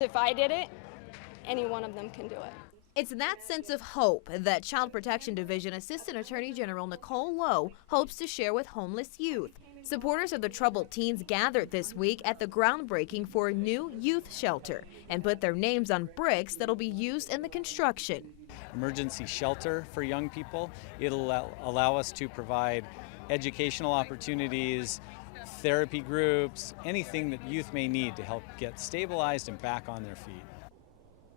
If I did it, any one of them can do it. It's that sense of hope that Child Protection Division Assistant Attorney General Nicole Lowe hopes to share with homeless youth. Supporters of the troubled teens gathered this week at the groundbreaking for a new youth shelter and put their names on bricks that'll be used in the construction. Emergency shelter for young people. It'll allow us to provide educational opportunities, therapy groups, anything that youth may need to help get stabilized and back on their feet.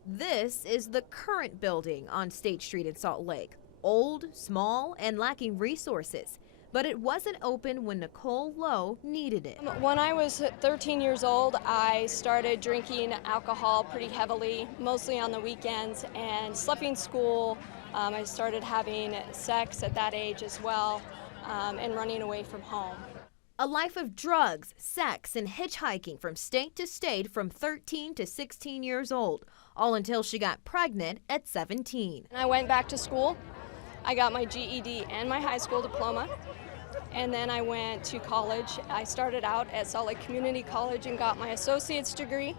This is the current building on State Street in Salt Lake. Old, small, and lacking resources. But it wasn't open when Nicole Lowe needed it. When I was 13 years old, I started drinking alcohol pretty heavily, mostly on the weekends, and slipping school. I started having sex at that age as well, and running away from home. A life of drugs, sex, and hitchhiking from state to state from 13 to 16 years old, all until she got pregnant at 17. And I went back to school. I got my GED and my high school diploma. And then I went to college. I started out at Salt Lake Community College and got my associate's degree.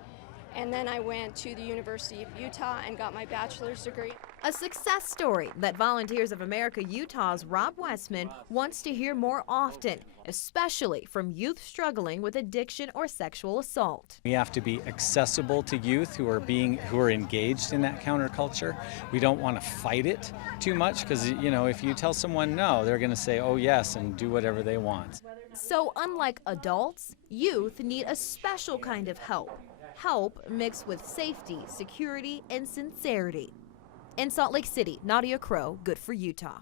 And then I went to the University of Utah and got my bachelor's degree. A success story that Volunteers of America Utah's Rob Westman wants to hear more often, especially from youth struggling with addiction or sexual assault. We have to be accessible to youth who are engaged in that counterculture. We don't want to fight it too much because, if you tell someone no, they're going to say, oh yes, and do whatever they want. So unlike adults, youth need a special kind of help. Help mixed with safety, security, and sincerity. In Salt Lake City, Nadia Crow, Good for Utah.